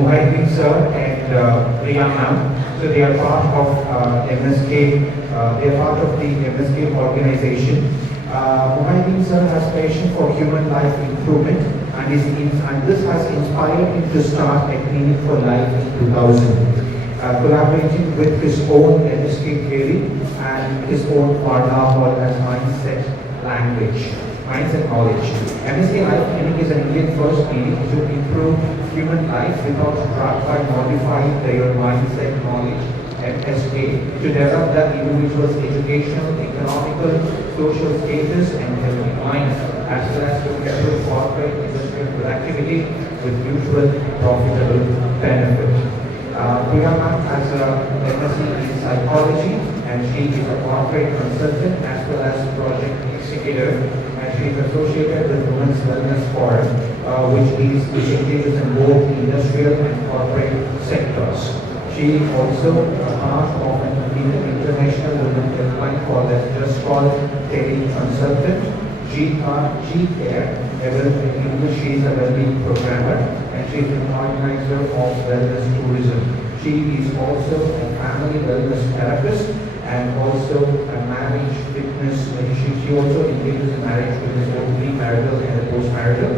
Muhyiddin sir and Priya ma'am. So they are part of MSK. They are part of the MSK organization. Muhyiddin sir has passion for human life improvement, and this has inspired him to start a clinic for life in 2000. Collaborating with his own MSK theory and his own Varna or as mindset knowledge. MSK Life Clinic is an Indian first clinic to improve human life without drug by modifying their mindset knowledge, MSK, to develop the individual's educational, economical, social status and healthy mind, as well as to improve corporate industrial productivity with mutual profitable benefit. Priya ma'am has a MSc in psychology, and she is a corporate consultant as well as project executive, and she is associated with Women's Wellness Forum, which engages in both industrial and corporate sectors. She also a part of an international women helpline called as Just Call Tele Consultant, G-Care. In English, she is a well-being programmer, and she is an organizer of wellness tourism. She is also a family wellness therapist and also a marriage fitness. She also engages in marriage fitness, both pre-marital and post-marital.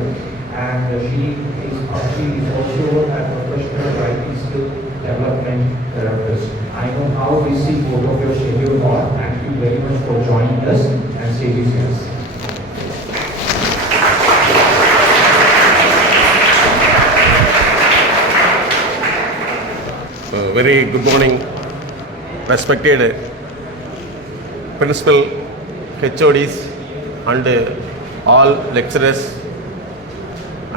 And she is also a professional writing skill development therapist. I know how busy both of your schedule are. Thank you very much for joining us and stay with us. Very good morning, respected principal, HODs and all lecturers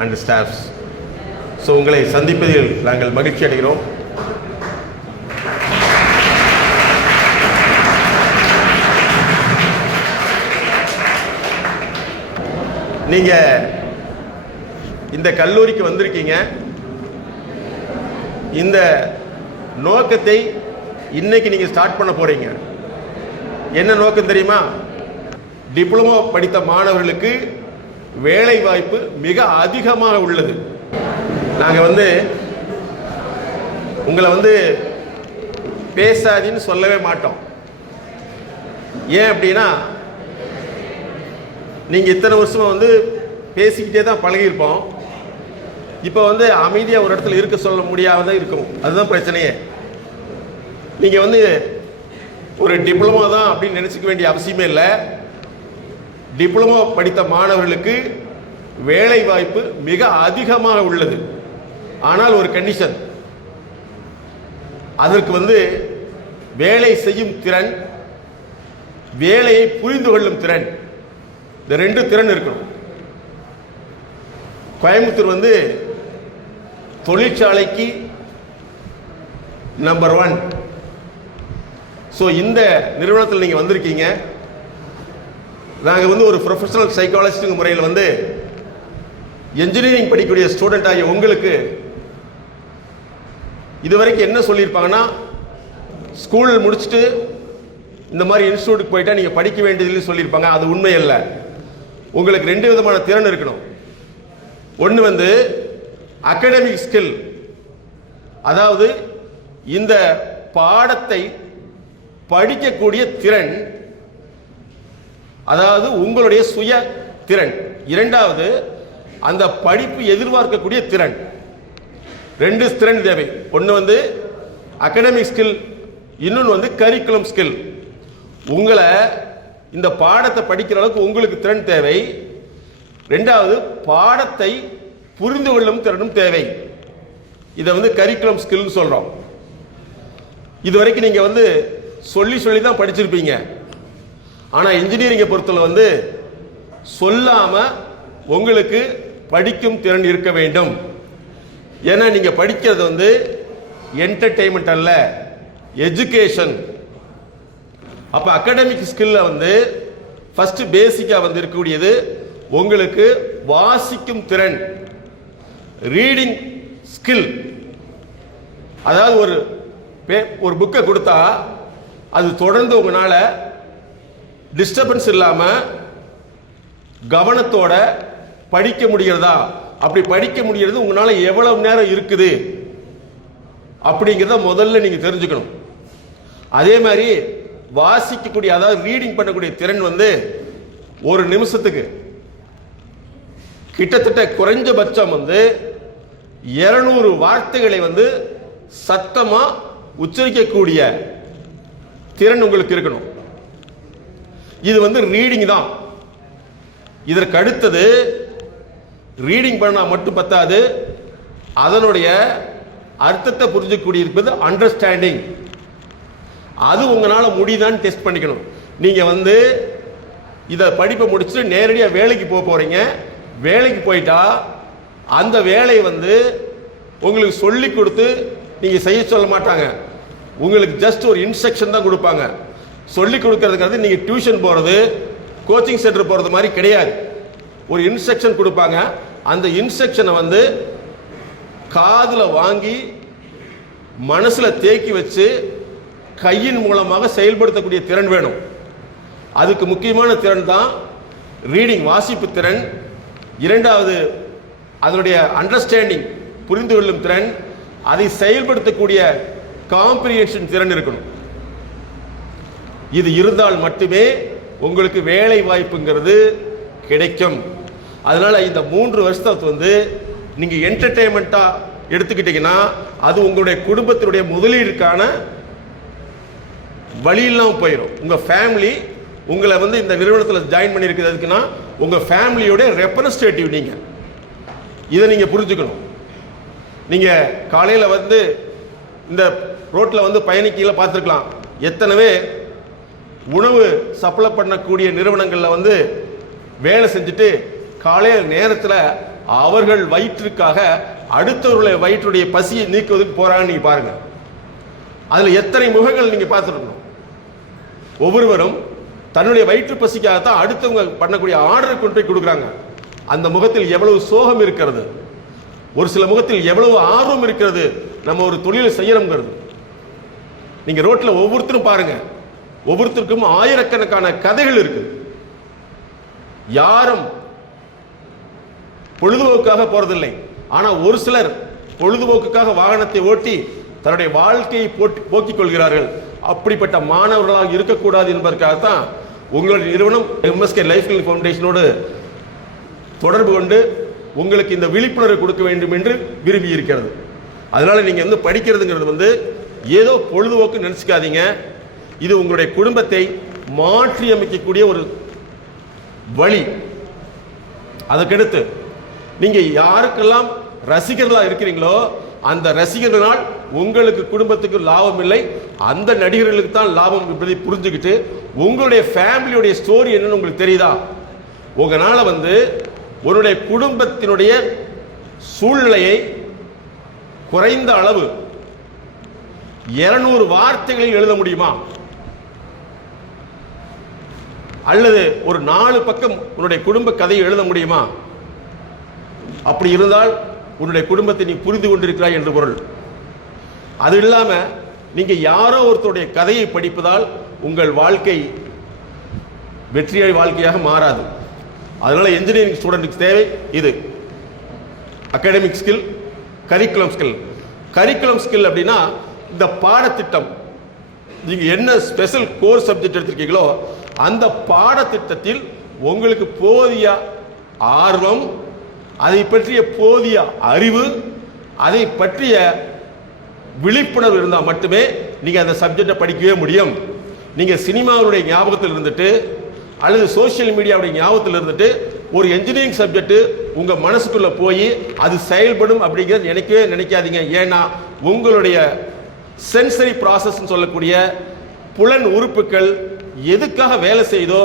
and staffs. So உங்களை சந்திப்பதில் நாங்கள் மகிழ்ச்சி அடைகிறோம். நீங்கள் இந்த கல்லூரிக்கு வந்திருக்கீங்க. இந்த நோக்கத்தை இன்னைக்கு நீங்கள் ஸ்டார்ட் பண்ண போகிறீங்க. என்ன நோக்கம் தெரியுமா? டிப்ளமோ படித்த மாணவர்களுக்கு வேலை வாய்ப்பு மிக அதிகமாக உள்ளது. நாங்கள் உங்களை பேசாதீன்னு சொல்லவே மாட்டோம். ஏன் அப்படின்னா, நீங்கள் இத்தனை வருஷமாக பேசிக்கிட்டே தான் பழகியிருப்போம். இப்போ அமைதியாக ஒரு இடத்துல இருக்க சொல்ல முடியாத இருக்கும். அதுதான் பிரச்சனையே. நீங்கள் ஒரு டிப்ளமோ தான் அப்படின்னு நினச்சிக்க வேண்டிய அவசியமே இல்லை. டிப்ளமோ படித்த மாணவர்களுக்கு வேலை வாய்ப்பு மிக அதிகமாக உள்ளது. ஆனால் ஒரு கண்டிஷன், அதற்கு வேலை செய்யும் திறன், வேலையை புரிந்து கொள்ளும் திறன், இந்த ரெண்டு திறன் இருக்கணும். கோயம்புத்தூர் தொழிற்சாலைக்கு நம்பர் 1. ஸோ இந்த நிறுவனத்தில் நீங்கள் வந்திருக்கீங்க. நாங்கள் ஒரு ப்ரொஃபஷனல் சைக்காலஜிஸ்ட் முறையில் என்ஜினியரிங் படிக்கக்கூடிய ஸ்டூடெண்ட் ஆகிய உங்களுக்கு இதுவரைக்கும் என்ன சொல்லியிருப்பாங்கன்னா, ஸ்கூல் முடிச்சுட்டு இந்த மாதிரி இன்ஸ்டியூட்டுக்கு போயிட்டா நீங்கள் படிக்க வேண்டியதுன்னு சொல்லியிருப்பாங்க. அது உண்மை இல்லை. உங்களுக்கு 2 விதமான திறன் இருக்கணும். ஒன்று அகாடமிக் ஸ்கில், அதாவது இந்த பாடத்தை படிக்கக்கூடிய திறன், அதாவது உங்களுடைய சுய திறன். இரண்டாவது, அந்த படிப்பு எதிர்பார்க்கக்கூடிய திறன். 2 திறன் தேவை. ஒன்று அகாடமிக் ஸ்கில், இன்னொன்று கரிக்குலம் ஸ்கில். உங்களை இந்த பாடத்தை படிக்கிற அளவுக்கு உங்களுக்கு திறன் தேவை. ரெண்டாவது, பாடத்தை புரிந்து கொள்ளும் திறனும் தேவை. இதை கரிக்குலம் ஸ்கில்னு சொல்கிறோம். இதுவரைக்கும் நீங்கள் சொல்லி தான் படிச்சிருப்பீங்க. ஆனால் இன்ஜினியரிங்கை பொறுத்தவரை சொல்லாமல் உங்களுக்கு படிக்கும் திறன் இருக்க வேண்டும். ஏன்னா நீங்கள் படிக்கிறது என்டர்டெயின்மெண்ட் அல்ல, எஜுகேஷன். அப்போ அகாடமிக் ஸ்கில்ல ஃபர்ஸ்ட் பேசிக்காக இருக்கக்கூடியது உங்களுக்கு வாசிக்கும் திறன், ரீடிங் ஸ்கில். அதாவது ஒரு புக்கை கொடுத்தா அது தொடர்ந்து உங்களால் டிஸ்டர்பன்ஸ் இல்லாமல் கவனத்தோட படிக்க முடிகிறதா? அப்படி படிக்க முடிகிறது உங்களால் எவ்வளவு நேரம் இருக்குது அப்படிங்கிறத முதல்ல நீங்க தெரிஞ்சுக்கணும். அதே மாதிரி வாசிக்கக்கூடிய, அதாவது ரீடிங் பண்ணக்கூடிய திறன் வந்து ஒரு நிமிஷத்துக்கு கிட்டத்தட்ட குறைஞ்சபட்சம் வந்து 200 வார்த்தைகளை வந்து சத்தமா உச்சரிக்கக்கூடிய திறன் உங்களுக்கு இருக்கணும். இது வந்து ரீடிங் தான். இதற்கு அடுத்தது ரீடிங் பண்ணா மட்டும் பத்தாது, அதனுடைய அர்த்தத்தை புரிஞ்சக்கூடிய இருப்பது அண்டர்ஸ்டாண்டிங். அது உங்களால் முடியுதான்னு டெஸ்ட் பண்ணிக்கணும். நீங்க வந்து இதை படிப்பை முடிச்சுட்டு நேரடியாக வேலைக்கு போக போறீங்க. வேலைக்கு போயிட்டா அந்த வேலையை வந்து உங்களுக்கு சொல்லி கொடுத்து நீங்க செய்ய சொல்ல மாட்டாங்க. உங்களுக்கு ஜஸ்ட் ஒரு இன்ஸ்ட்ரக்ஷன் தான் கொடுப்பாங்க. சொல்லி கொடுக்கறதுக்கு நீங்க டியூஷன் போறது, கோச்சிங் சென்டர் போறது மாதிரி கிடையாது. ஒரு இன்ஸ்ட்ரக்ஷன் கொடுப்பாங்க. அந்த இன்ஸ்ட்ரக்ஷனை வந்து காதுல வாங்கி மனசுல தேக்கி வச்சு கையின் மூலமாக செயல்படுத்தக்கூடிய திறன் வேணும். அதுக்கு முக்கியமான திறன் தான் ரீடிங், வாசிப்பு திறன். இரண்டாவது அதனுடைய அண்டர்ஸ்டாண்டிங், புரிந்து கொள்ளும் திறன். அதை செயல்படுத்தக்கூடிய காம்ப்ரிஹென்ஷன் திறன் இருக்கணும். இது இருந்தால் மட்டுமே உங்களுக்கு வேலை வாய்ப்புங்கிறது கிடைக்கும். அதனால இந்த 3 வருஷத்தை வந்து நீங்க என்டர்டெயின்மெண்டா எடுத்துக்கிட்டீங்கன்னா அது உங்களுடைய குடும்பத்தினுடைய முதலீடுக்கான வழி இல்லாமல் போயிடும். உங்க ஃபேமிலி உங்களை வந்து இந்த நிறுவனத்தில் ஜாயின் பண்ணியிருக்கிறதுக்குன்னா உங்க ஃபேமிலியோட ரெப்ரசன்டேட்டிவ் நீங்க. இதை நீங்க புரிஞ்சுக்கணும். நீங்க காலையில் வந்து இந்த ரோட்டில் வந்து பயணிக்கையில பார்த்துருக்கலாம், எத்தனவே உணவு சப்ளை பண்ணக்கூடிய நிறுவனங்களில் வந்து வேலை செஞ்சுட்டு காலையில் நேரத்தில் அவர்கள் வயிற்றுக்காக அடுத்தவர்களுடைய வயிற்றுடைய பசியை நீக்குவதற்கு போறாங்க. நீங்க பாருங்க, அதுல எத்தனை முகங்கள் நீங்க பார்த்துருக்கணும். ஒவ்வொருவரும் தன்னுடைய வயிற்று பசிக்காகத்தான் அடுத்தவங்க பண்ணக்கூடிய ஆர்டரை கொண்டு போய் கொடுக்குறாங்க. அந்த முகத்தில் எவ்வளவு சோகம் இருக்கிறது, ஒரு சில முகத்தில் எவ்வளவு ஆர்வம் இருக்கிறது, நம்ம ஒரு தொழிலை செய்யறோம்ங்கிறது. நீங்க ரோட்ல ஒவ்வொருத்தரும் பாருங்க, ஒவ்வொருத்தருக்கும் ஆயிரக்கணக்கான கதைகள் இருக்கு. யாரும் பொழுதுபோக்குக்காக போறதில்லை. ஆனா ஒரு சிலர் பொழுதுபோக்குக்காக வாகனத்தை ஓட்டி தன்னுடைய வாழ்க்கையை போக்கிக் கொள்கிறார்கள். அப்படிப்பட்ட மாணவர்களாக இருக்கக்கூடாது என்பதற்காகத்தான் உங்களுடைய நிறுவனம் MSK லைஃப் கிளினிக் ஃபவுண்டேஷனோடு தொடர்பு கொண்டு உங்களுக்கு இந்த விழிப்புணர்வு கொடுக்க வேண்டும் என்று விரும்பி இருக்கிறது. அதனால நீங்க வந்து படிக்கிறதுங்கிறது வந்து ஏதோ பொழுதுபோக்கு நினைச்சுக்காதீங்க. இது உங்களுடைய குடும்பத்தை மாற்றி அமைக்கக்கூடிய ஒரு வழி. அதுக்கடுத்து நீங்க யாருக்கெல்லாம் ரசிகர்களா இருக்கிறீங்களோ அந்த ரசிகர்களால் உங்களுக்கு குடும்பத்துக்கு லாபம் இல்லை, அந்த நடிகர்களுக்கு தான் லாபம் என்பதை புரிஞ்சுக்கிட்டு உங்களுடைய ஃபேமிலியுடைய ஸ்டோரி என்னன்னு உங்களுக்கு தெரியுதா? உங்களால வந்து உன்னுடைய குடும்பத்தினுடைய சூழ்நிலையை குறைந்த அளவு 200 வார்த்தைகளில் எழுத முடியுமா? அல்லது ஒரு 4 பக்கம் உன்னுடைய குடும்ப கதையை எழுத முடியுமா? அப்படி இருந்தால் உன்னுடைய குடும்பத்தை நீ புரிந்து கொண்டிருக்கிறாய் என்று பொருள். அது இல்லாம நீங்க யாரோ ஒருத்தருடைய கதையை படிப்பதால் உங்கள் வாழ்க்கை வெற்றியாய் வாழ்க்கையாக மாறாது. அதனால இன்ஜினியரிங் ஸ்டூடெண்ட்க்கு தேவை இது academic skill, curriculum skill. Curriculum skill அப்படின்னா இந்த பாடத்திட்டம், நீங்க என்ன ஸ்பெஷல் கோர்ஸ் சப்ஜெக்ட் எடுத்திருக்கீங்களோ அந்த பாடத்திட்டத்தில் உங்களுக்கு போதிய ஆர்வம், அதை பற்றிய போதிய அறிவு, அதை பற்றிய விழிப்புணர்வு இருந்தால் மட்டுமே நீங்க அந்த சப்ஜெக்டை படிக்கவே முடியும். நீங்க சினிமாவுடைய ஞாபகத்தில் இருந்துட்டு அல்லது சோசியல் மீடியாவுடைய ஞாபகத்தில் இருந்துட்டு ஒரு என்ஜினியரிங் சப்ஜெக்ட் உங்க மனசுக்குள்ள போய் அது செயல்படும் அப்படிங்கிறது நினைக்கவே நினைக்காதீங்க. ஏன்னா உங்களுடைய சென்சரி ப்ராசஸ் சொல்லக்கூடிய புலன் உறுப்புகள் எதுக்காக வேலை செய்தோ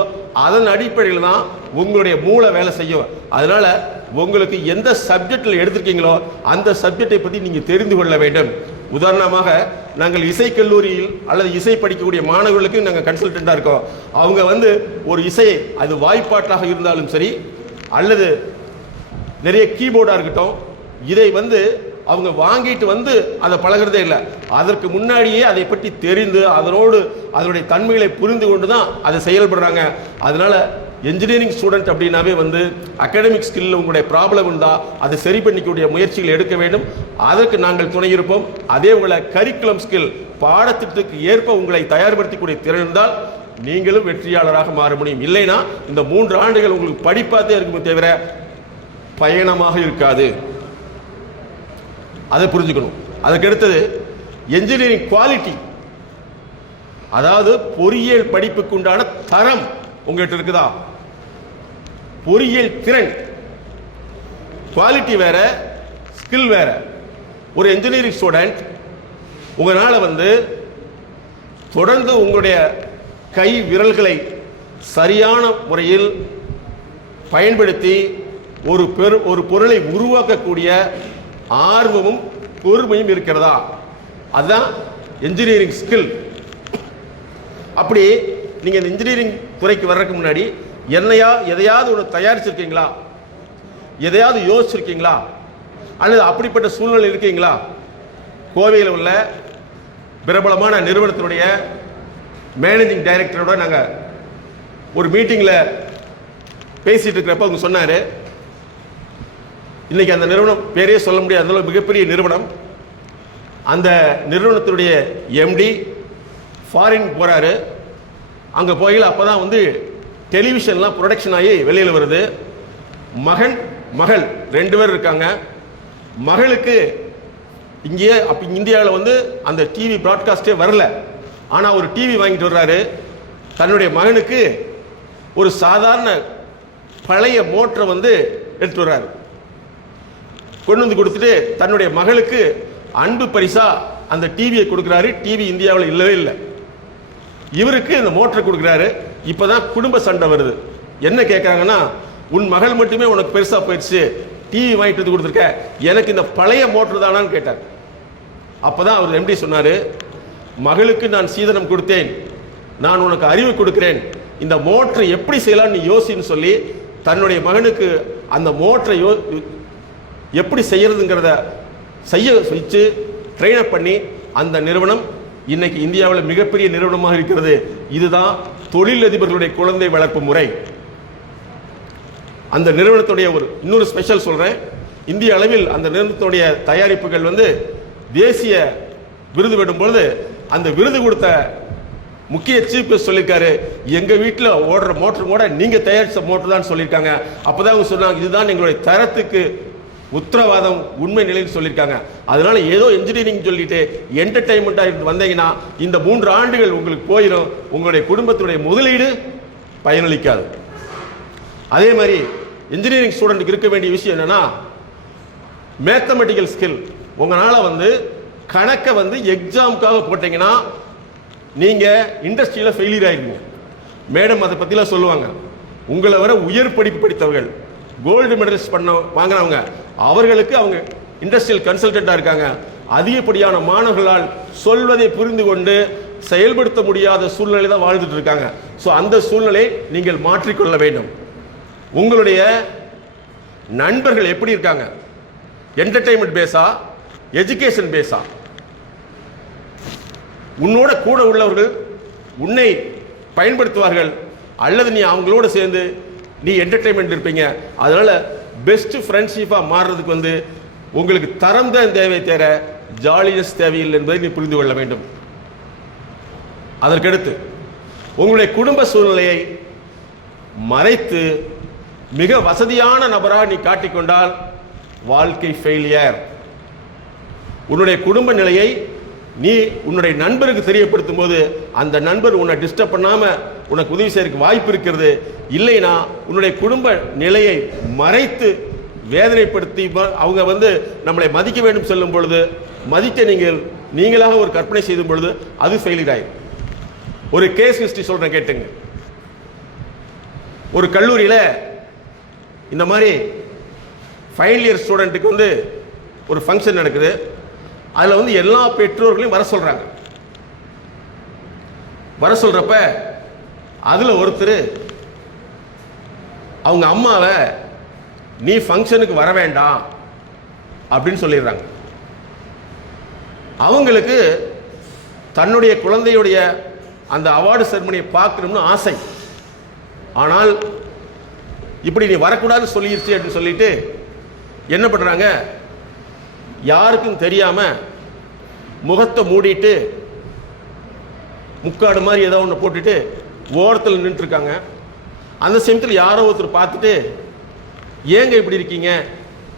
அதன் அடிப்படையில் தான் உங்களுடைய மூளை வேலை செய்யும். அதனால உங்களுக்கு எந்த சப்ஜெக்டில் எடுத்திருக்கீங்களோ அந்த சப்ஜெக்டை பற்றி நீங்கள் தெரிந்து கொள்ள வேண்டும். உதாரணமாக நாங்கள் இசைக்கல்லூரியில் அல்லது இசை படிக்கக்கூடிய மாணவர்களுக்கு நாங்கள் கன்சல்டண்டாக இருக்கோம். அவங்க வந்து ஒரு இசையை, அது வாய்ப்பாட்டாக இருந்தாலும் சரி அல்லது நிறைய கீபோர்டாக இருக்கட்டும், இதை வந்து அவங்க வாங்கிட்டு வந்து அதை பழகிறதே இல்லை. அதற்கு முன்னாடியே அதை பற்றி தெரிந்து அதனுடைய தன்மைகளை புரிந்து கொண்டு தான் அதை செயல்படுறாங்க. அதனால என்ஜினியரிங் ஸ்டூடெண்ட் அப்படின்னாவே வந்து அகாடமிக் ஸ்கில்ல உங்களுடைய ப்ராப்ளம் இருந்தால் அதை சரி பண்ணிக்கூடிய முயற்சிகள் எடுக்க வேண்டும். அதற்கு நாங்கள் துணை இருப்போம். அதே போல கரிக்குலம் ஸ்கில் பாடத்திட்டத்துக்கு ஏற்ப உங்களை தயார்படுத்தக்கூடிய திறன் இருந்தால் நீங்களும் வெற்றியாளராக மாற முடியும். இல்லைன்னா இந்த 3 ஆண்டுகள் உங்களுக்கு படிப்பாத்தே இருக்குமே தவிர பயணமாக இருக்காது. அதை புரிஞ்சுக்கணும். அதுக்கு அடுத்தது என்ஜினியரிங் குவாலிட்டி, அதாவது பொறியியல் படிப்புக்கு உண்டான தரம் உங்ககிட்ட இருக்குதா? பொறியியல் திறன் குவாலிட்டி வேற, ஸ்கில் வேற. ஒரு என்ஜினியரிங் ஸ்டூடெண்ட் உங்களால வந்து தொடர்ந்து உங்களுடைய கை விரல்களை சரியான முறையில் பயன்படுத்தி ஒரு பொருளை உருவாக்கக்கூடிய ஆர்வமும் பொறுமையும் இருக்கிறதா? அதுதான் என்ஜினியரிங் ஸ்கில். அப்படி நீங்க இந்த இன்ஜினியரிங் துறைக்கு வர்றதுக்கு முன்னாடி எதையாவது ஒன்று தயாரிச்சிருக்கீங்களா? எதையாவது யோசிச்சிருக்கீங்களா? அல்லது அப்படிப்பட்ட சூழ்நிலை இருக்கீங்களா? கோவையில் உள்ள பிரபலமான நிறுவனத்தினுடைய மேனேஜிங் டைரக்டரோட நாங்கள் ஒரு மீட்டிங்கில் பேசிட்டு இருக்கிறப்ப அவங்க சொன்னார், இன்னைக்கு அந்த நிறுவனம் பேரே சொல்ல முடியாது, அந்த மிகப்பெரிய நிறுவனம். அந்த நிறுவனத்தினுடைய எம்டி ஃபாரின் போகிறாரு. அங்கே போகையில் அப்போ தான் வந்து டெலிவிஷன்லாம் ப்ரொடக்ஷன் ஆகி வெளியில் வருது. மகள் 2 பேர் இருக்காங்க. மகளுக்கு இங்கேயே அப்போ இந்தியாவில் வந்து அந்த டிவி ப்ராட்காஸ்டே வரல. ஆனால் ஒரு டிவி வாங்கிட்டு வர்றாரு. தன்னுடைய மகனுக்கு ஒரு சாதாரண பழைய மோட்டரை வந்து எடுத்து வர்றாரு. கொண்டு வந்து கொடுத்துட்டு தன்னுடைய மகளுக்கு அன்பு பரிசா அந்த டிவியை கொடுக்குறாரு. டிவி இந்தியாவில் இல்லவே இல்லை. இவருக்கு இந்த மோட்டரை கொடுக்குறாரு. இப்போதான் குடும்ப சண்டை வருது. என்ன கேட்குறாங்கன்னா, உன் மகள் மட்டுமே உனக்கு பெருசா போயிடுச்சு, டிவி வாங்கிட்டு வந்து கொடுத்துருக்க, எனக்கு இந்த பழைய மோட்டர் தானான்னு கேட்டார். அப்போதான் அவர் எம்டி சொன்னார், மகளுக்கு நான் சீதனம் கொடுத்தேன், நான் உனக்கு அறிவு கொடுக்கிறேன், இந்த மோட்டரை எப்படி செய்யலாம்னு நீ யோசின்னு சொல்லி தன்னுடைய மகனுக்கு அந்த மோட்டரை எப்படி செய்யறதுங்கிறத செய்ய வச்சு ட்ரெயின் அப் பண்ணி அந்த நிறுவனம் இன்னைக்கு இந்தியாவில் மிகப்பெரிய நிறுவனமாக இருக்கிறது. இதுதான் தொழிலதிபர்களுடைய குழந்தை வளர்ப்பு முறை. அந்த நிறுவனத்துடைய இன்னொரு ஸ்பெஷல் சொல்றேன். இந்திய அளவில் அந்த நிறுவனத்துடைய தயாரிப்புகள் வந்து தேசிய விருது பெறும் பொழுது அந்த விருது கொடுத்த முக்கிய சீஃப் கெஸ்ட் சொல்லியிருக்காரு, எங்க வீட்டில் ஓடுற மோட்டர் கூட நீங்க தயாரிச்ச மோட்டர் தான் சொல்லியிருக்காங்க. அப்பதான் அவங்க சொன்னாங்க, இதுதான் எங்களுடைய தரத்துக்கு உத்தரவாதம், உண்மை நிலைன்னு சொல்லியிருக்காங்க. அதனால ஏதோ இன்ஜினியரிங் சொல்லிட்டு என்டர்டைன்மெண்டா வந்தீங்கன்னா இந்த 3 ஆண்டுகள் உங்களுக்கு போயிடும். உங்களுடைய குடும்பத்துடைய முதலீடு பயனளிக்காது. அதே மாதிரி இன்ஜினியரிங் ஸ்டூடெண்ட்டுக்கு இருக்க வேண்டிய விஷயம் என்னன்னா, மேத்தமெட்டிக்கல் ஸ்கில். உங்களால வந்து கணக்கை வந்து எக்ஸாமுக்காக போட்டீங்கன்னா நீங்க இண்டஸ்ட்ரியில ஃபெயிலியர் ஆயிருங்க. மேடம் அதை பத்திலாம் சொல்லுவாங்க. உங்களை வர உயர் படிப்பு படித்தவர்கள், கோல்டு மெடலிஸ்ட் வாங்கினவங்க, அவர்களுக்கு அவங்க இண்டஸ்ட்ரியல் கன்சல்டண்டா இருக்காங்க. அதிகப்படியான மாணவர்களால் சொல்வதை புரிந்து கொண்டு செயல்படுத்த முடியாத சூழ்நிலை தான் வாழ்ந்துட்டு இருக்காங்க. ஸோ அந்த சூழ்நிலை நீங்கள் மாற்றிக்கொள்ள வேண்டும். உங்களுடைய நண்பர்கள் எப்படி இருக்காங்க? என்டர்டைன்மெண்ட் பேஸா, எஜுகேஷன் பேஸா? உன்னோட கூட உள்ளவர்கள் உன்னை பயன்படுத்துவார்கள், அல்லது நீ அவங்களோட சேர்ந்து நீ என்டர்டைன்மெண்ட் இருப்பீங்க. அதனால பெஸ்ட் ஃப்ரெண்ட்ஷிப்பா மாறுறதுக்கு வந்து உங்களுக்கு தரம் தான் தேவை, தேர ஜாலினஸ் தேவையில்லை என்பதை நீ புரிந்து கொள்ள வேண்டும். அதற்கடுத்து உங்களுடைய குடும்ப சூழ்நிலையை மறைத்து மிக வசதியான நபராக நீ காட்டிக்கொண்டால் வாழ்க்கை ஃபெயிலியர். உன்னுடைய குடும்ப நிலையை நீ உன்னுடைய நண்பருக்கு தெரியப்படுத்தும் போது அந்த நண்பர் உன்னை டிஸ்டர்ப் பண்ணாம உனக்கு உதவி செய்யறதுக்கு வாய்ப்பு இருக்கிறது. இல்லைனா உன்னுடைய குடும்ப நிலையை மறைத்து வேதனைப்படுத்தி அவங்க வந்து நம்மளை மதிக்க வேண்டும் சொல்லும் பொழுது, மதிக்க நீங்களாக ஒரு கற்பனை செய்யும் பொழுது அது ஃபெயிலியர் ஆயிடும். ஒரு கேஸ் ஹிஸ்டரி சொல்றேன் கேட்டுங்க. ஒரு கல்லூரியில் இந்த மாதிரி ஃபைனல் இயர் ஸ்டூடெண்ட்டுக்கு வந்து ஒரு ஃபங்க்ஷன் நடக்குது. அதில் வந்து எல்லா பெற்றோர்களையும் வர சொல்றாங்க. வர சொல்றப்ப அதில் ஒருத்தர் அவங்க அம்மாவை நீ ஃபங்க்ஷனுக்கு வர வேண்டாம் அப்படின்னு சொல்லிடுறாங்க. அவங்களுக்கு தன்னுடைய குழந்தையுடைய அந்த அவார்டு செரமனியை பார்க்கணும்னு ஆசை. ஆனால் இப்படி நீ வரக்கூடாதுன்னு சொல்லிருச்சு அப்படின்னு சொல்லிட்டு என்ன பண்ணுறாங்க, யாருக்கும் தெரியாமல் முகத்தை மூடிட்டு முக்காடு மாதிரி ஏதோ ஒன்று போட்டுட்டு ஓரத்தில் நின்றுட்டுருக்காங்க. அந்த சமயத்தில் யாரோ ஒருத்தர் பார்த்துட்டு ஏங்க இப்படி இருக்கீங்க,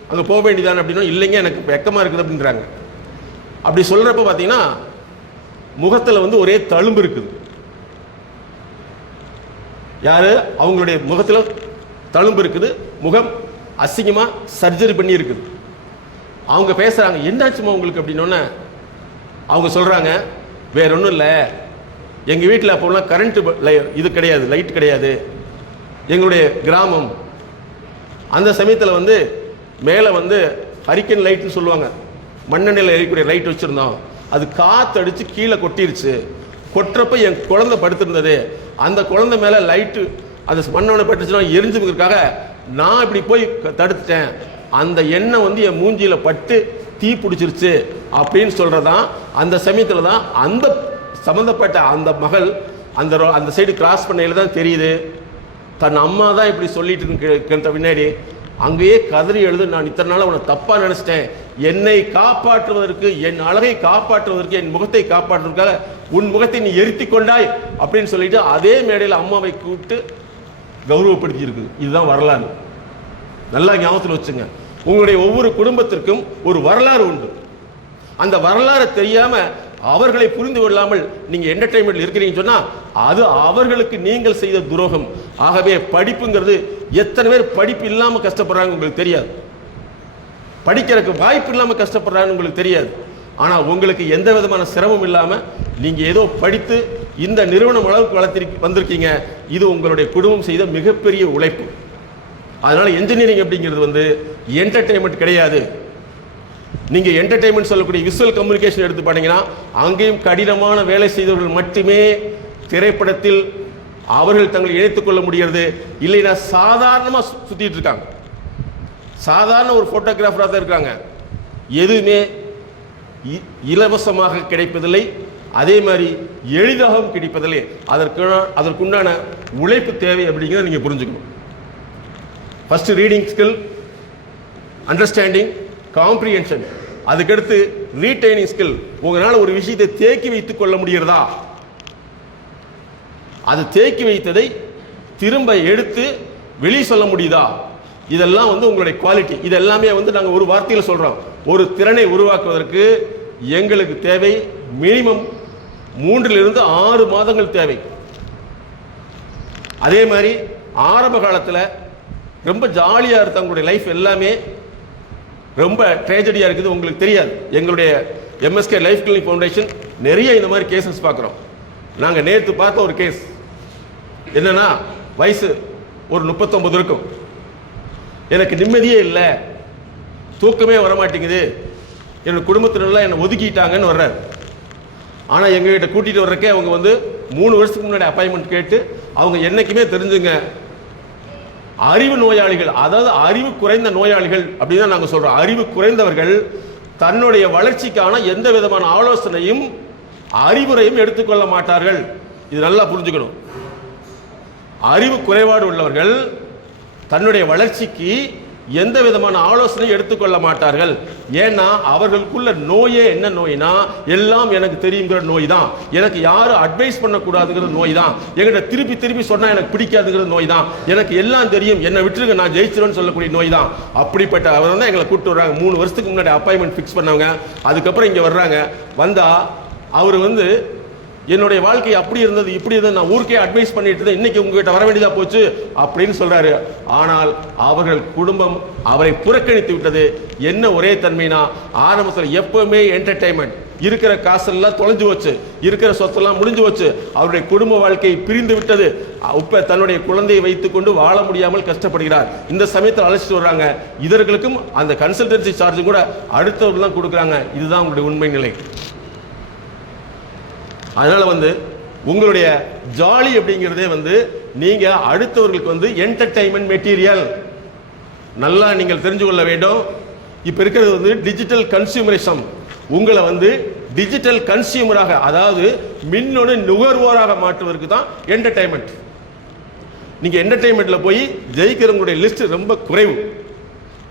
அங்கே போக வேண்டியதானே அப்படின்னா, இல்லைங்க எனக்கு வெக்கமாக இருக்குது அப்படின்றாங்க. அப்படி சொல்கிறப்ப பார்த்தீங்கன்னா முகத்தில் வந்து ஒரே தழும்பு இருக்குது. யார், அவங்களுடைய முகத்தில் தழும்பு இருக்குது, முகம் அசிங்கமாக சர்ஜரி பண்ணி இருக்குது. அவங்க பேசுகிறாங்க, என்னாச்சுமா உங்களுக்கு அப்படின்னோடனே அவங்க சொல்கிறாங்க, வேற ஒன்றும் இல்லை, எங்கள் வீட்டில் அப்போலாம் கரண்ட்டு இது கிடையாது, லைட் கிடையாது, எங்களுடைய கிராமம். அந்த சமயத்தில் வந்து மேலே வந்து ஹரிக்கன் லைட்னு சொல்லுவாங்க, மண்ணெண்ணையில் எரியக்கூடிய லைட் வச்சுருந்தோம். அது காற்றடிச்சு கீழே கொட்டிருச்சு. கொட்டுறப்ப என் குழந்தை படுத்திருந்தது, அந்த குழந்தை மேலே லைட்டு அந்த மண்ணெண்ணெய் பட்டுச்சுன்னா எரிஞ்சுக்கிறதுக்காக நான் இப்படி போய் தடுத்துட்டேன். அந்த எண்ணெய் வந்து என் மூஞ்சியில் பட்டு தீ பிடிச்சிருச்சு அப்படின்னு சொல்கிறதான். அந்த சமயத்தில் தான் அந்த சம்மந்தப்பட்ட அந்த மகள் அந்த சைடு கிராஸ் பண்ணையில் தான் தெரியுது, தன் அம்மா தான் இப்படி சொல்லிட்டு பின்னாடி அங்கேயே கதறி எழுது, நான் இத்தனை நாள் உன்னை தப்பாக நினச்சிட்டேன், என்னை காப்பாற்றுவதற்கு, என் அழகை காப்பாற்றுவதற்கு, என் முகத்தை காப்பாற்றுவதற்காக உன் முகத்தை நீ எரித்தி கொண்டாய் அப்படின்னு சொல்லிட்டு அதே மேடையில் அம்மாவை கூப்பிட்டு கௌரவப்படுத்தி இருக்குது. இதுதான் வரலாறு. நல்லா ஞாபகத்தில் வச்சுங்க. உங்களுடைய ஒவ்வொரு குடும்பத்திற்கும் ஒரு வரலாறு உண்டு. அந்த வரலாறு தெரியாம அவர்களை புரிந்து கொள்ளாமல் நீங்க என்டர்டைன்மெண்ட்ல இருக்கிறீங்கன்னு சொன்னா அது அவர்களுக்கு நீங்கள் செய்த துரோகம். ஆகவே படிப்புங்கிறது, எத்தனை பேர் படிப்பு இல்லாம கஷ்டப்படுறாங்க உங்களுக்கு தெரியாது, படிக்கிறதுக்கு வாய்ப்பு இல்லாம கஷ்டப்படுறாங்க உங்களுக்கு தெரியாது. ஆனா உங்களுக்கு எந்த விதமான சிரமம் இல்லாம நீங்க ஏதோ படித்து இந்த நிறுவனம் அளவுக்கு வந்திருக்கீங்க. இது உங்களுடைய குடும்பம் செய்த மிகப்பெரிய உழைப்பு. அதனால என்ஜினியரிங் அப்படிங்கிறது வந்து என்டர்டைன்மெண்ட் கிடையாது. நீங்க என்டர்டைன்மெண்ட் சொல்லக்கூடிய விசுவல் கம்யூனிகேஷன் எடுத்து பாத்தீங்கன்னா அங்கேயும் கடினமான வேலை செய்தவர்கள் மட்டுமே திரைப்படத்தில் அவர்கள் தங்களை இணைத்துக் கொள்ள முடிகிறது. இல்லைன்னா சாதாரணமா சுத்திட்டு இருக்காங்க, சாதாரண ஒரு போட்டோகிராஃபரா தான் இருக்காங்க. எதுவுமே இலவசமாக கிடைப்பதில்லை, அதே மாதிரி எளிதாகவும் கிடைப்பதில்லை. அதற்குண்டான உழைப்பு தேவை அப்படிங்கிறத நீங்க புரிஞ்சுக்கணும். First reading skill, understanding, comprehension, அதுக்கடுத்து ரீடைனிங் ஸ்கில். உங்களால் ஒரு விஷயத்தை தேக்கி வைத்துக் கொள்ள முடிகிறதா, அது தேக்கி வைத்ததை திரும்ப எடுத்து வெளியே சொல்ல முடியுதா, இதெல்லாம் வந்து உங்களுடைய குவாலிட்டி. இது எல்லாமே வந்து நாங்கள் ஒரு வார்த்தையில் சொல்றோம். ஒரு திறனை உருவாக்குவதற்கு எங்களுக்கு தேவை மினிமம் 3 to 6 மாதங்கள் தேவை. அதே மாதிரி ஆரம்ப காலத்தில் ரொம்ப ஜாலியாக இருந்த உங்களுடைய லைஃப் எல்லாமே ரொம்ப ட்ராஜடியாக இருக்குது, உங்களுக்கு தெரியாது. எங்களுடைய எம்எஸ்கே லைஃப் கிளினிக் ஃபவுண்டேஷன் நிறைய இந்த மாதிரி கேசஸ் பார்க்குறோம். நாங்கள் நேற்று பார்த்த ஒரு கேஸ் என்னன்னா, வயசு ஒரு 39 இருக்கும், எனக்கு நிம்மதியே இல்லை, தூக்கமே வரமாட்டேங்குது, என்னோட குடும்பத்தினர்லாம் என்னை ஒதுக்கிட்டாங்கன்னு வர்றாரு. ஆனால் எங்ககிட்ட கூட்டிகிட்டு வர்றக்கே அவங்க வந்து 3 வருஷத்துக்கு முன்னாடி அப்பாயின்மெண்ட் கேட்டு, அவங்க என்னைக்குமே தெரிஞ்சுங்க அறிவு நோயாளிகள், அதாவது அறிவு குறைந்த நோயாளிகள் அப்படின்னு தான் நாங்கள் சொல்கிறோம். அறிவு குறைந்தவர்கள் தன்னுடைய வளர்ச்சிக்கான எந்த விதமான ஆலோசனையும் அறிவுரையும் எடுத்துக்கொள்ள மாட்டார்கள். இது நல்லா புரிஞ்சுக்கணும். அறிவு குறைபாடு உள்ளவர்கள் தன்னுடைய வளர்ச்சிக்கு எந்த விதமான ஆலோசனை எடுத்துக்கொள்ள மாட்டார்கள். ஏன்னா அவர்களுக்குள்ள நோயே என்ன நோய்னா, எல்லாம் எனக்கு தெரியுங்கிற நோய் தான், எனக்கு யாரும் அட்வைஸ் பண்ணக்கூடாதுங்கிற நோய் தான், எங்கிட்ட திருப்பி திருப்பி சொன்னா எனக்கு பிடிக்காதுங்கிற நோய் தான், எனக்கு எல்லாம் தெரியும் என்னை விட்டுருங்க நான் ஜெயிச்சிருவேன்னு சொல்லக்கூடிய நோய் தான். அப்படிப்பட்ட அவர் தான் எங்களை கூப்பிட்டு வர்றாங்க. 3 வருஷத்துக்கு முன்னாடி அப்பாயின்மெண்ட் ஃபிக்ஸ் பண்ணவங்க, அதுக்கப்புறம் இங்கே வர்றாங்க. வந்தா அவர் வந்து என்னுடைய வாழ்க்கை அப்படி இருந்தது இப்படி இருந்தது, நான் ஊருக்கே அட்வைஸ் பண்ணிட்டு இருந்தேன், இன்னைக்கு உங்ககிட்ட வர வேண்டியதா போச்சு அப்படின்னு சொல்றாரு. ஆனால் அவர்கள் குடும்பம் அவரை புறக்கணித்து விட்டது. என்ன ஒரே தன்மைனா, ஆரம்பத்தில் எப்பவுமே என்டர்டைன்மெண்ட், இருக்கிற காசெல்லாம் தொலைஞ்சு வச்சு, இருக்கிற சொத்தெல்லாம் முடிஞ்சு வச்சு, அவருடைய குடும்ப வாழ்க்கை பிரிந்து விட்டது. இப்ப தன்னுடைய குழந்தையை வைத்துக் கொண்டு வாழ முடியாமல் கஷ்டப்படுகிறார். இந்த சமயத்தில் அழைச்சிட்டு வர்றாங்க. இதற்கும் அந்த கன்சல்டன்சி சார்ஜ் கூட அடுத்தவர்கள் தான் கொடுக்குறாங்க. இதுதான் உங்களுடைய உண்மை நிலை. அதனால வந்து உங்களுடைய ஜாலி அப்படிங்கிறதே வந்து நீங்க அடுத்தவர்களுக்கு வந்து என்டர்டைன்மெண்ட் மெட்டீரியல் நல்லா நீங்கள் தெரிஞ்சு கொள்ள வேண்டும். இப்ப இருக்கிறது வந்து டிஜிட்டல் கன்சியூமரிசம். உங்களை வந்து டிஜிட்டல் கன்சியூமராக, அதாவது மின்னணு நுகர்வோராக மாற்றுவதற்கு தான் என்டர்டைன்மெண்ட். நீங்கள் என்டர்டெயின்மெண்ட்டில் போய் ஜெயிக்கிறவங்களுடைய லிஸ்ட் ரொம்ப குறைவு.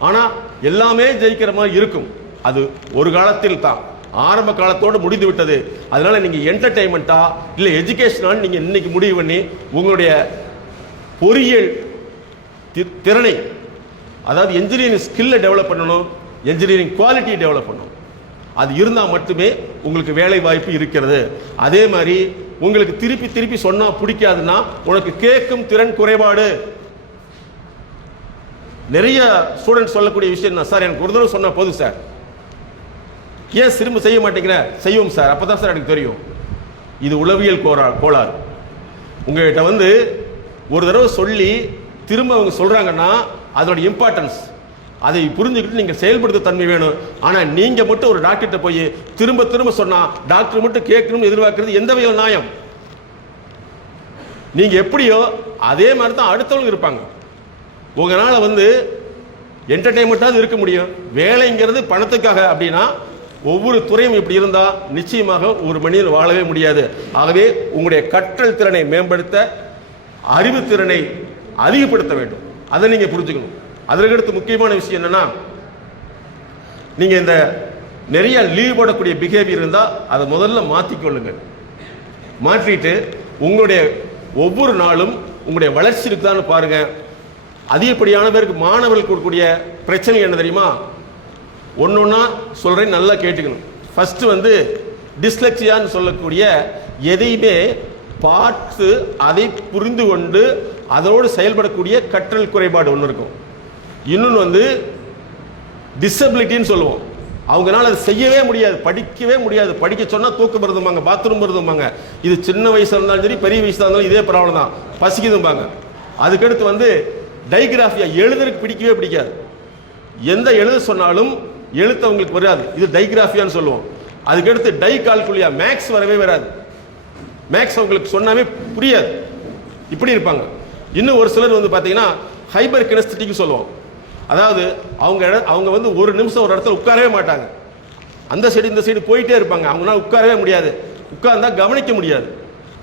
ஆனால் எல்லாமே ஜெயிக்கிற மாதிரி இருக்கும். அது ஒரு காலத்தில் தான், ஆரம்ப காலத்தோடு முடிந்து விட்டது. அதனால நீங்கள் என்டர்டெயின்மெண்ட்டா இல்லை எஜுகேஷனான்னு நீங்கள் இன்னைக்கு முடிவு பண்ணி உங்களுடைய பொறியியல் திறனை, அதாவது என்ஜினியரிங் ஸ்கில்லை டெவலப் பண்ணணும், என்ஜினியரிங் குவாலிட்டியை டெவலப் பண்ணணும். அது இருந்தால் மட்டுமே உங்களுக்கு வேலை வாய்ப்பு இருக்கிறது. அதே மாதிரி உங்களுக்கு திருப்பி திருப்பி சொன்னால் பிடிக்காதுன்னா உனக்கு கேட்கும் திறன் குறைபாடு. நிறைய ஸ்டூடெண்ட் சொல்லக்கூடிய விஷயம் தான், சார் எனக்கு ஒரு தடவை சொன்னால் போதும் சார், ஏன் திரும்ப செய்ய மாட்டேங்கிற? செய்வோம் சார், அப்போ தான் சார் எனக்கு தெரியும். இது உளவியல் கோளாறு. உங்கள்கிட்ட வந்து ஒரு தடவை சொல்லி திரும்ப அவங்க சொல்கிறாங்கன்னா அதோட இம்பார்ட்டன்ஸ், அதை புரிஞ்சுக்கிட்டு நீங்கள் செயல்படுத்த தன்மை வேணும். ஆனால் நீங்கள் மட்டும் ஒரு டாக்டர்கிட்ட போய் திரும்ப திரும்ப சொன்னால் டாக்டர் மட்டும் கேட்கணும்னு எதிர்பார்க்கறது எந்த வகையில் நியாயம்? நீங்கள் எப்படியோ அதே மாதிரி தான் அடுத்தவங்க இருப்பாங்க. உங்களால் வந்து என்டர்டெயின்மெண்ட்டாவது இருக்க முடியும். வேலைங்கிறது பணத்துக்காக அப்படின்னா ஒவ்வொரு துறையும் இப்படி இருந்தால் நிச்சயமாக ஒரு மனிதன் வாழவே முடியாது. ஆகவே உங்களுடைய கற்றல் திறனை மேம்படுத்த, அறிவு திறனை அதிகப்படுத்த வேண்டும். அதை நீங்கள் புரிஞ்சுக்கணும். அதற்கடுத்து முக்கியமான விஷயம் என்னன்னா, நீங்கள் இந்த நிறைய லீவ் போடக்கூடிய பிஹேவியர் இருந்தால் அதை முதல்ல மாற்றிக்கொள்ளுங்கள். மாற்றிட்டு உங்களுடைய ஒவ்வொரு நாளும் உங்களுடைய வளர்ச்சி இருக்குதான்னு பாருங்க. அதிகப்படியான பேருக்கு மாணவர்கள் கொடுக்கக்கூடிய பிரச்சனை என்ன தெரியுமா? ஒன்னொன்னா சொல்றேன், நல்லா கேட்டுக்கணும். ஃபர்ஸ்ட் வந்து டிஸ்லெக்சியான்னு சொல்லக்கூடிய எதையுமே பார்த்து அதை புரிந்து கொண்டு அதோடு செயல்படக்கூடிய கற்றல் குறைபாடு ஒன்று இருக்கும். இன்னொன்று வந்து டிசபிலிட்டின்னு சொல்லுவோம். அவங்களால அதை செய்யவே முடியாது, படிக்கவே முடியாது. படிக்க சொன்னால் தூக்கம் வருதும்பாங்க, பாத்ரூம் வருதும்பாங்க. இது சின்ன வயசுல இருந்தாலும் சரி, பெரிய வயசுல இருந்தாலும் இதே ப்ராப்ளம் தான், பசிக்குதும்பாங்க. அதுக்கடுத்து வந்து டைகிராஃபியா, எழுதுறதுக்கு பிடிக்கவே பிடிக்காது. எந்த எழுத சொன்னாலும் எழுத்து அவங்களுக்கு வராது, இது டைகிராஃபியான்னு சொல்லுவோம். அதுக்கடுத்து டை கால்குலியா, மேக்ஸ் வரவே வராது. மேக்ஸ் அவங்களுக்கு சொன்னாவே புரியாது, இப்படி இருப்பாங்க. இன்னும் ஒரு சிலர் வந்து பார்த்தீங்கன்னா ஹைபர் கினஸ்தட்டிக் சொல்லுவோம். அதாவது அவங்க வந்து ஒரு நிமிஷம் ஒரு இடத்துல உட்காரவே மாட்டாங்க, அந்த சைடு இந்த சைடு போயிட்டே இருப்பாங்க. அவங்களால உட்காரவே முடியாது, உட்கார்ந்தா கவனிக்க முடியாது.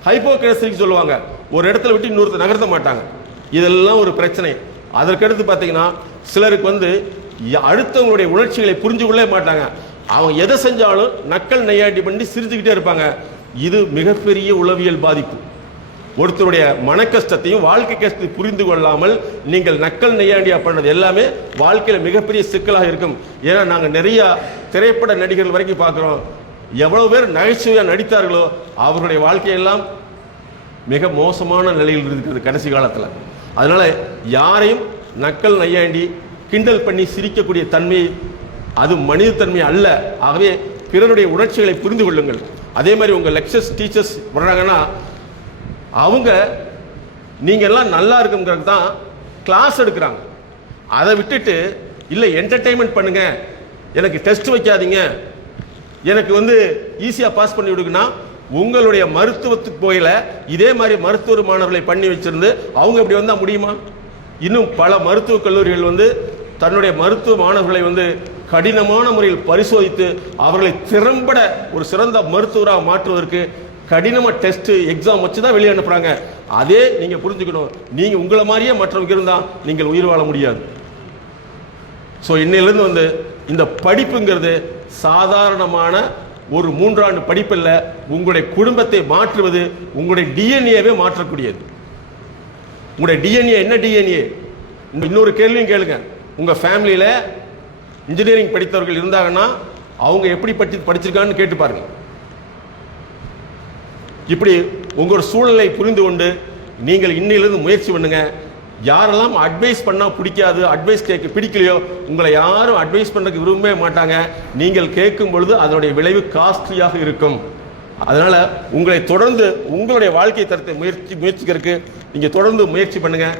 ஹைப்போ கினஸ்தட்டிக் சொல்லுவாங்க, ஒரு இடத்துல விட்டு இன்னொருத்தர் நகர்த்த மாட்டாங்க. இதெல்லாம் ஒரு பிரச்சனை. அதற்கடுத்து பார்த்தீங்கன்னா சிலருக்கு வந்து அடுத்தவங்களுடைய உணர்ச்சிகளை புரிஞ்சு கொள்ளவே மாட்டாங்க. அவங்க எதை செஞ்சாலும் நக்கல் நையாண்டி பண்ணி சிரிச்சுக்கிட்டே இருப்பாங்க. இது மிகப்பெரிய உளவியல் பாதிப்பு. ஒருத்தருடைய மன கஷ்டத்தையும் வாழ்க்கை கஷ்டத்தையும் புரிந்து கொள்ளாமல் நீங்கள் நக்கல் நையாண்டியா பண்ணது எல்லாமே வாழ்க்கையில் மிகப்பெரிய சிக்கலாக இருக்கும். ஏன்னா நாங்கள் நிறைய திரைப்பட நடிகர்கள் வரைக்கும் பார்க்குறோம், எவ்வளவு பேர் நகைச்சுவையாக நடித்தார்களோ அவர்களுடைய வாழ்க்கையெல்லாம் மிக மோசமான நிலையில் இருக்கிறது கடைசி காலத்தில். அதனால யாரையும் நக்கல் நையாண்டி கிண்டல் பண்ணி சிரிக்கக்கூடிய தன்மை அது மனித தன்மை அல்ல. ஆகவே பிறருடைய உணர்ச்சிகளை புரிந்து கொள்ளுங்கள். அதே மாதிரி உங்கள் லெக்சர்ஸ் டீச்சர்ஸ் வர்றாங்கன்னா அவங்க நீங்கள் எல்லாம் நல்லா இருக்குங்கிறது தான் கிளாஸ் எடுக்கிறாங்க. அதை விட்டுட்டு இல்லை என்டர்டெயின்மெண்ட் பண்ணுங்க, எனக்கு டெஸ்ட் வைக்காதீங்க, எனக்கு வந்து ஈஸியாக பாஸ் பண்ணி விடுங்கன்னா உங்களுடைய மருத்துவத்துக்கு போயில இதே மாதிரி மருத்துவ மாணவர்களை பண்ணி வச்சிருந்து அவங்க இப்படி வந்தால் முடியுமா? இன்னும் பல மருத்துவக் கல்லூரிகள் வந்து தன்னுடைய மருத்துவ மாணவர்களை வந்து கடினமான முறையில் பரிசோதித்து அவர்களை திறம்பட ஒரு சிறந்த மருத்துவராக மாற்றுவதற்கு கடினமாக டெஸ்ட் எக்ஸாம் வச்சு தான் வெளியே அனுப்புகிறாங்க. அதே நீங்கள் புரிஞ்சுக்கணும், நீங்கள் உங்களை மாதிரியே மற்றவங்க இருந்தால் நீங்கள் உயிர் வாழ முடியாது. ஸோ இன்னையிலேருந்து வந்து இந்த படிப்புங்கிறது சாதாரணமான ஒரு 3 ஆண்டு படிப்பில் உங்களுடைய குடும்பத்தை மாற்றுவது, உங்களுடைய டிஎன்ஏவே மாற்றக்கூடியது. உங்களுடைய டிஎன்ஏ என்ன டிஎன்ஏ? இன்னொரு கேள்வியும் கேளுங்க, உங்கள் ஃபேமிலியில் இன்ஜினியரிங் படித்தவர்கள் இருந்தாங்கன்னா அவங்க எப்படி படிச்சிருக்கான்னு கேட்டு பாருங்க. இப்படி உங்களோட சூழலை புரிந்து கொண்டு நீங்கள் இன்னையிலிருந்து முயற்சி பண்ணுங்க. யாரெல்லாம் அட்வைஸ் பண்ணால் பிடிக்காது, அட்வைஸ் கேட்க பிடிக்கலையோ உங்களை யாரும் அட்வைஸ் பண்ணுறதுக்கு விரும்பவே மாட்டாங்க. நீங்கள் கேட்கும் பொழுது அதனுடைய விளைவு காஸ்ட்லியாக இருக்கும். அதனால் உங்களை தொடர்ந்து உங்களுடைய வாழ்க்கை தரத்தை முயற்சிக்கிறதுக்கு நீங்கள் தொடர்ந்து முயற்சி பண்ணுங்கள்.